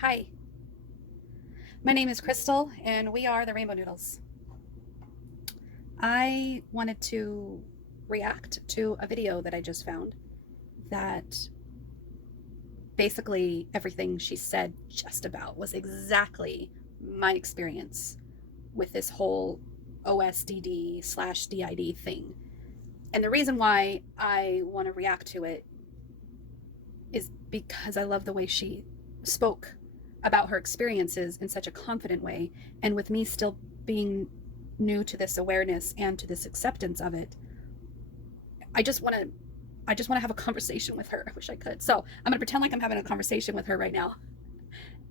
Hi, my name is Crystal, and we are the Rainbow Noodles. I wanted to react to a video that I just found that basically everything she said just about was exactly my experience with this whole OSDD/DID thing. And the reason why I want to react to it is because I love the way she spoke about her experiences in such a confident way. And with me still being new to this awareness and to this acceptance of it, I just want to have a conversation with her. I wish I could. So I'm going to pretend like I'm having a conversation with her right now,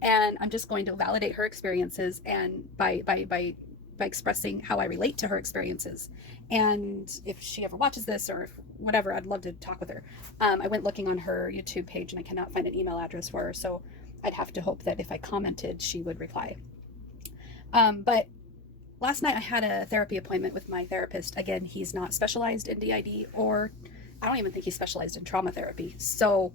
and I'm just going to validate her experiences and by expressing how I relate to her experiences. And if she ever watches this or if whatever, I'd love to talk with her. I went looking on her YouTube page and I cannot find an email address for her, so I'd have to hope that if I commented, she would reply. But last night I had a therapy appointment with my therapist. Again, he's not specialized in d.i.d, or I don't even think he's specialized in trauma therapy. So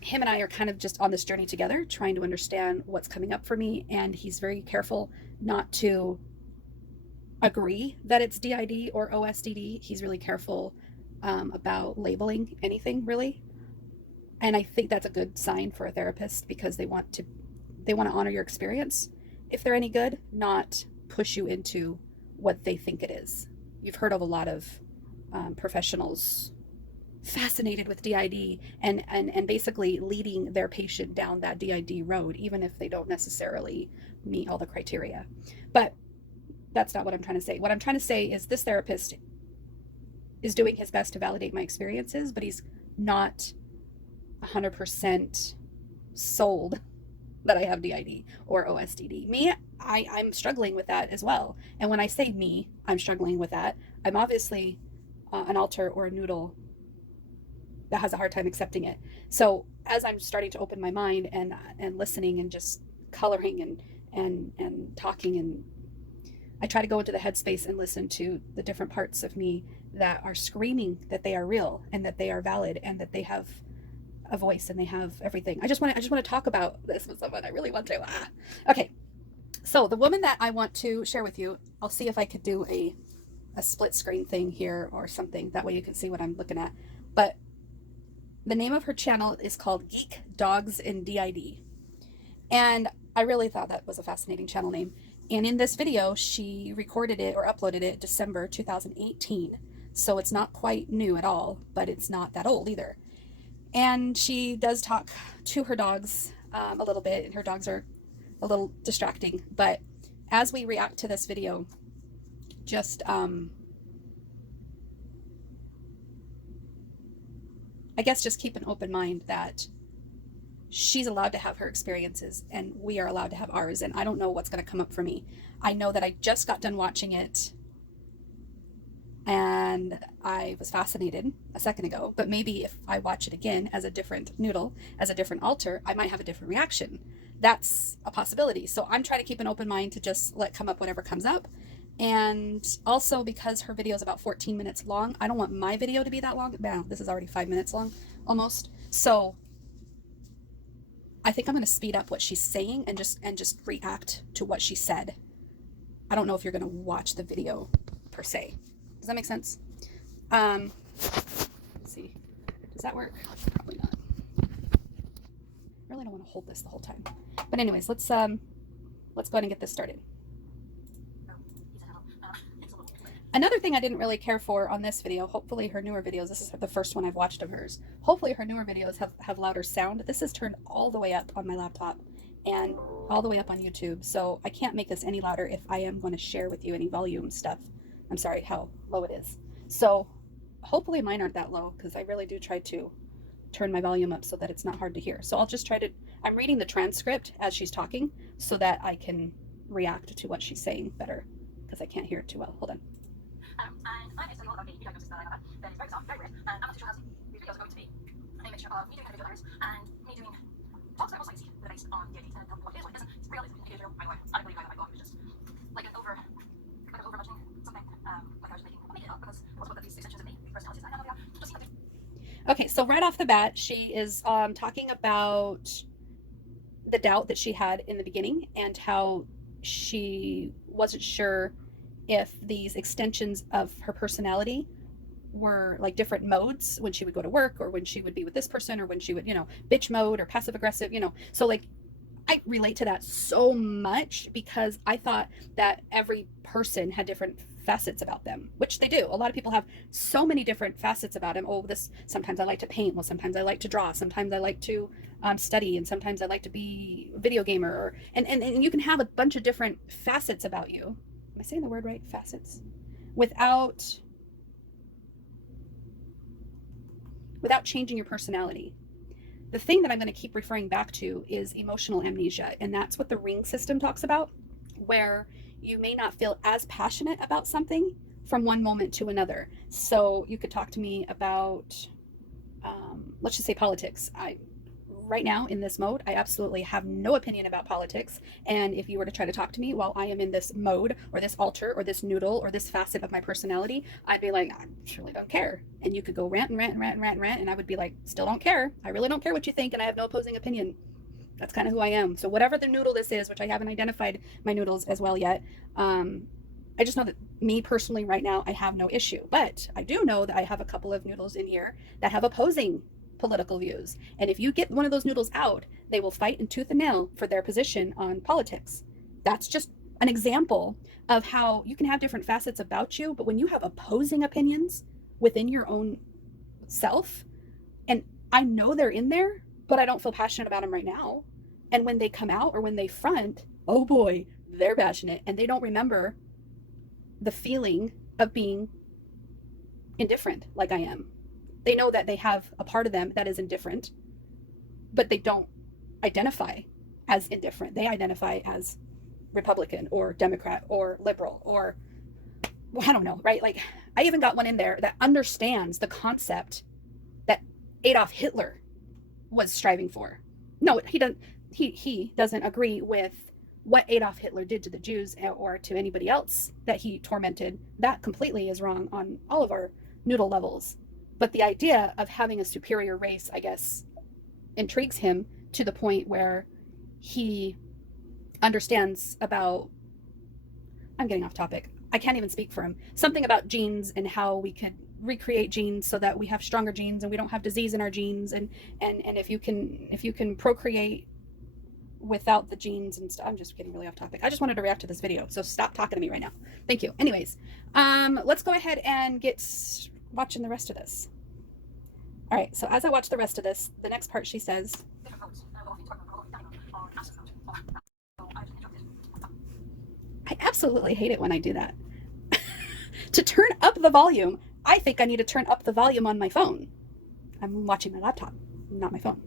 him and I are kind of just on this journey together, trying to understand what's coming up for me. And he's very careful not to agree that it's d.i.d or OSDD. He's really careful about labeling anything, really. And I think that's a good sign for a therapist, because they want to honor your experience if they're any good, not push you into what they think it is. You've heard of a lot of professionals fascinated with d.i.d and basically leading their patient down that d.i.d road, even if they don't necessarily meet all the criteria. But that's not what I'm trying to say. What I'm trying to say is this therapist is doing his best to validate my experiences, but he's not 100% sold that I have d.i.d or OSDD. I'm struggling with that as well. And when I say me, I'm struggling with that, I'm obviously an alter or a noodle that has a hard time accepting it. So as I'm starting to open my mind and listening and just coloring and talking, and I try to go into the headspace and listen to the different parts of me that are screaming that they are real and that they are valid and that they have a voice and they have everything. I just want to talk about this with someone. I really want to. Okay. So the woman that I want to share with you, I'll see if I could do a split screen thing here or something. That way you can see what I'm looking at. But the name of her channel is called Geek Dogs in d.i.d. And I really thought that was a fascinating channel name. And in this video, she recorded it or uploaded it December 2018. So it's not quite new at all, but it's not that old either. And she does talk to her dogs a little bit, and her dogs are a little distracting. But as we react to this video, just I guess just keep an open mind that she's allowed to have her experiences and we are allowed to have ours. And I don't know what's going to come up for me. I know that I just got done watching it and I was fascinated a second ago, but maybe if I watch it again as a different noodle, as a different alter, I might have a different reaction. That's a possibility. So I'm trying to keep an open mind to just let come up whatever comes up. And also, because her video is about 14 minutes long, I don't want my video to be that long. Now, this is already 5 minutes long, almost. So I think I'm going to speed up what she's saying and just react to what she said. I don't know if you're going to watch the video per se. Does that make sense? Let's see. Does that work? Probably not. I really don't want to hold this the whole time. But anyways, let's go ahead and get this started. Another thing I didn't really care for on this video, hopefully her newer videos, this is the first one I've watched of hers, hopefully her newer videos have louder sound. This is turned all the way up on my laptop and all the way up on YouTube, so I can't make this any louder if I am going to share with you any volume stuff. I'm sorry how low it is. So hopefully mine aren't that low, because I really do try to turn my volume up so that it's not hard to hear. So I'll just try to, I'm reading the transcript as she's talking so that I can react to what she's saying better, because I can't hear it too well. Hold on. And I'm here to tell you all about the diagnosis that I have that is very bizarre, very weird, and I'm not too sure how these videos are going to be a mixture of me doing kind of others and me doing talks that are most likely based on the ideas and tell what it is, what it isn't. It's real, it's individual, by the way. I don't believe I thought it was just like an overarching something like I was making. I'll make it up because what's what these extensions of me, personalities, I don't know, just see. Okay, so right off the bat, she is talking about the doubt that she had in the beginning and how she wasn't sure if these extensions of her personality were like different modes when she would go to work or when she would be with this person or when she would, bitch mode or passive aggressive, So like I relate to that so much because I thought that every person had different facets about them, which they do. A lot of people have so many different facets about them. Oh, this sometimes I like to paint. Well, sometimes I like to draw. Sometimes I like to study, and sometimes I like to be a video gamer. And you can have a bunch of different facets about you. Am I saying the word right? Facets, without changing your personality. The thing that I'm going to keep referring back to is emotional amnesia, and that's what the ring system talks about, where you may not feel as passionate about something from one moment to another. So you could talk to me about, let's just say politics. Right now in this mode, I absolutely have no opinion about politics. And if you were to try to talk to me while I am in this mode or this alter or this noodle or this facet of my personality, I'd be like, I truly don't care. And you could go rant and rant and rant and rant and rant. And I would be like, still don't care. I really don't care what you think. And I have no opposing opinion. That's kind of who I am. So whatever the noodle this is, which I haven't identified my noodles as well yet, I just know that me personally right now, I have no issue. But I do know that I have a couple of noodles in here that have opposing political views. And if you get one of those noodles out, they will fight in tooth and nail for their position on politics. That's just an example of how you can have different facets about you, but when you have opposing opinions within your own self, and I know they're in there, but I don't feel passionate about them right now. And when they come out or when they front, oh boy, they're passionate and they don't remember the feeling of being indifferent like I am. They know that they have a part of them that is indifferent, but they don't identify as indifferent. They identify as Republican or Democrat or liberal or, well, I don't know, right? Like I even got one in there that understands the concept that Adolf Hitler was striving for. No, he doesn't. He doesn't agree with what Adolf Hitler did to the Jews or to anybody else that he tormented. That completely is wrong on all of our noodle levels. But the idea of having a superior race, I guess, intrigues him to the point where he understands about, I'm getting off topic. I can't even speak for him. Something about genes and how we could recreate genes so that we have stronger genes and we don't have disease in our genes. And if you can procreate without the genes and stuff. I'm just getting really off topic. I just wanted to react to this video. So stop talking to me right now. Thank you. Anyways, let's go ahead and get watching the rest of this. All right, so as I watch the rest of this, the next part she says, I absolutely hate it when I do that. To turn up the volume, I think I need to turn up the volume on my phone. I'm watching my laptop, not my phone.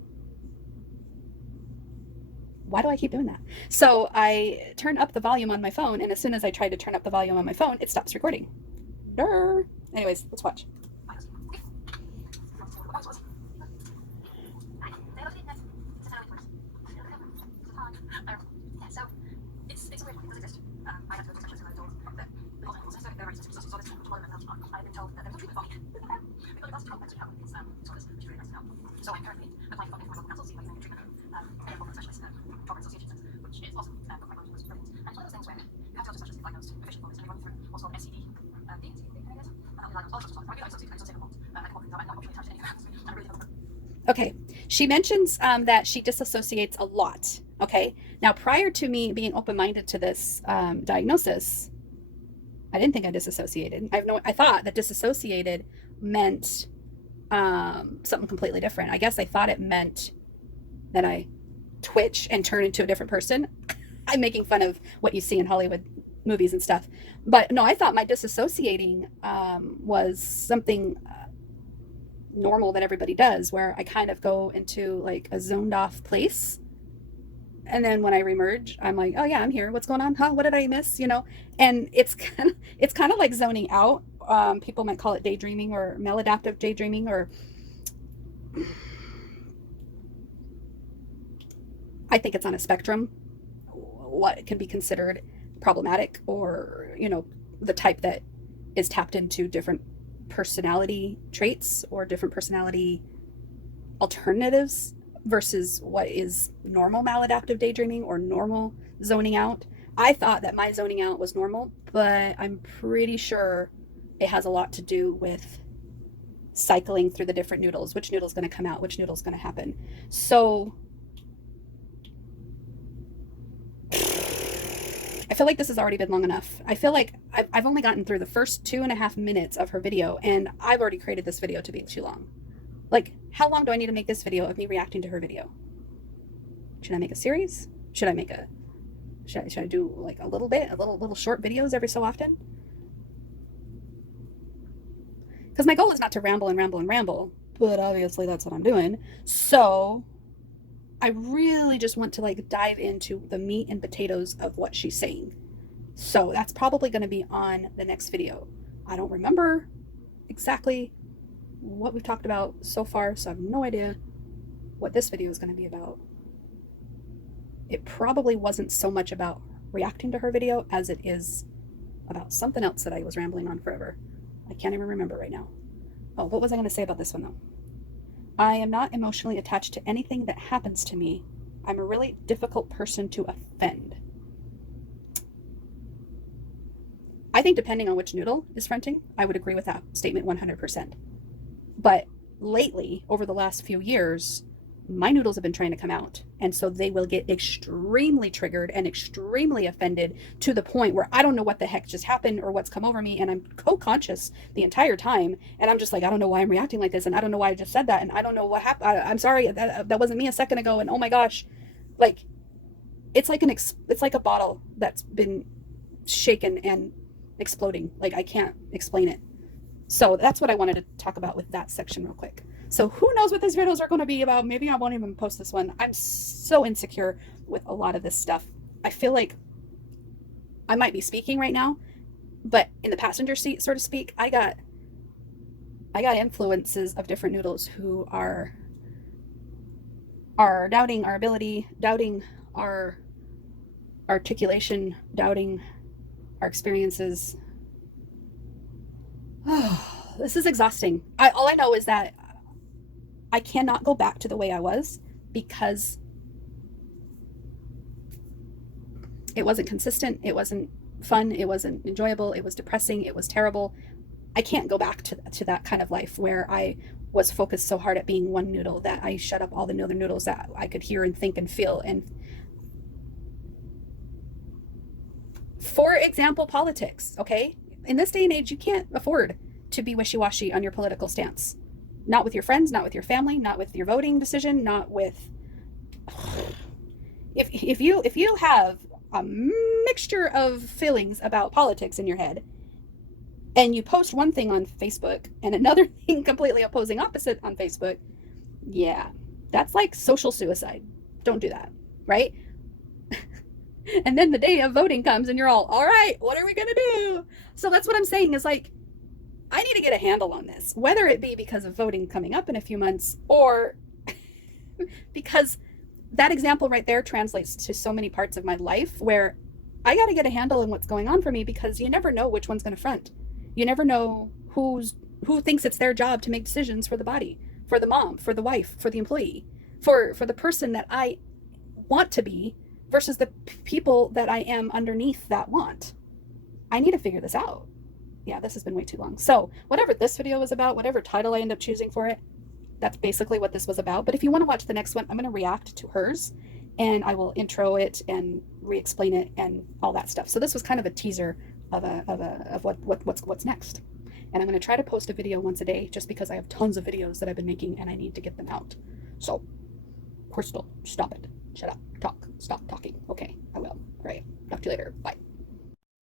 Why do I keep doing that? So I turn up the volume on my phone, and as soon as I try to turn up the volume on my phone, it stops recording. Durr. Anyways, let's watch. So I'm currently applying for my council, see if I can get treatment. And for specialist trauma associations, which is awesome. But my body was brilliant. And it's one of those things where you have to go to specialist diagnosed efficient for this, and you're going through what's called SCD, I guess. And I'll be diagnosed all sorts of stuff. I really like a lot. And I'm not emotionally attached to any of that. And I really love it. Okay, she mentions that she disassociates a lot. Okay, now prior to me being open-minded to this diagnosis, I didn't think I disassociated. I thought that disassociated meant something completely different. I guess I thought it meant that I twitch and turn into a different person. I'm making fun of what you see in Hollywood movies and stuff. But no, I thought my disassociating was something normal that everybody does, where I kind of go into like a zoned off place. And then when I remerge, I'm like, oh yeah, I'm here. What's going on? Huh? What did I miss? And it's kind of like zoning out. People might call it daydreaming or maladaptive daydreaming, or I think it's on a spectrum, what can be considered problematic, or, the type that is tapped into different personality traits or different personality alternatives versus what is normal maladaptive daydreaming or normal zoning out. I thought that my zoning out was normal, but I'm pretty sure it has a lot to do with cycling through the different noodles, which noodle's going to come out, which noodle's going to happen. So I feel like this has already been long enough. I feel like I've only gotten through the first 2.5 minutes of her video, and I've already created this video to be too long. Like, how long do I need to make this video of me reacting to her video? Should I make a series? Should I make a, should I do like a little bit, little short videos every so often? Because my goal is not to ramble and ramble and ramble, but obviously that's what I'm doing. So I really just want to like dive into the meat and potatoes of what she's saying. So that's probably going to be on the next video. I don't remember exactly what we've talked about so far, so I have no idea what this video is going to be about. It probably wasn't so much about reacting to her video as it is about something else that I was rambling on forever. I can't even remember right now. Oh, what was I going to say about this one though? I am not emotionally attached to anything that happens to me. I'm a really difficult person to offend. I think depending on which noodle is fronting, I would agree with that statement 100%. But lately, over the last few years, my noodles have been trying to come out. And so they will get extremely triggered and extremely offended to the point where I don't know what the heck just happened or what's come over me. And I'm co-conscious the entire time. And I'm just like, I don't know why I'm reacting like this. And I don't know why I just said that. And I don't know what happened. I'm sorry. That wasn't me a second ago. And oh my gosh, like, it's like a bottle that's been shaken and exploding. Like, I can't explain it. So that's what I wanted to talk about with that section real quick. So who knows what these videos are going to be about? Maybe I won't even post this one. I'm so insecure with a lot of this stuff. I feel like I might be speaking right now, but in the passenger seat, so to speak, I got influences of different noodles who are doubting our ability, doubting our articulation, doubting our experiences. Oh, this is exhausting. All I know is that I cannot go back to the way I was because it wasn't consistent. It wasn't fun. It wasn't enjoyable. It was depressing. It was terrible. I can't go back to that kind of life where I was focused so hard at being one noodle that I shut up all the other noodles that I could hear and think and feel. And for example, politics, okay? In this day and age, you can't afford to be wishy-washy on your political stance. Not with your friends, not with your family, not with your voting decision, not with... If you have a mixture of feelings about politics in your head, and you post one thing on Facebook and another thing completely opposing opposite on Facebook, yeah, that's like social suicide. Don't do that, right? And then the day of voting comes and you're all right, what are we going to do? So that's what I'm saying is like, I need to get a handle on this, whether it be because of voting coming up in a few months or because that example right there translates to so many parts of my life where I got to get a handle on what's going on for me because you never know which one's going to front. You never know who thinks it's their job to make decisions for the body, for the mom, for the wife, for the employee, for the person that I want to be versus the people that I am underneath that want. I need to figure this out. Yeah, this has been way too long. So whatever this video was about, whatever title I end up choosing for it, that's basically what this was about. But if you want to watch the next one, I'm going to react to hers and I will intro it and re-explain it and all that stuff. So this was kind of a teaser of what's next. And I'm going to try to post a video once a day just because I have tons of videos that I've been making and I need to get them out. So Crystal, stop it. Shut up. Stop talking. Okay, I will. All right. Talk to you later. Bye.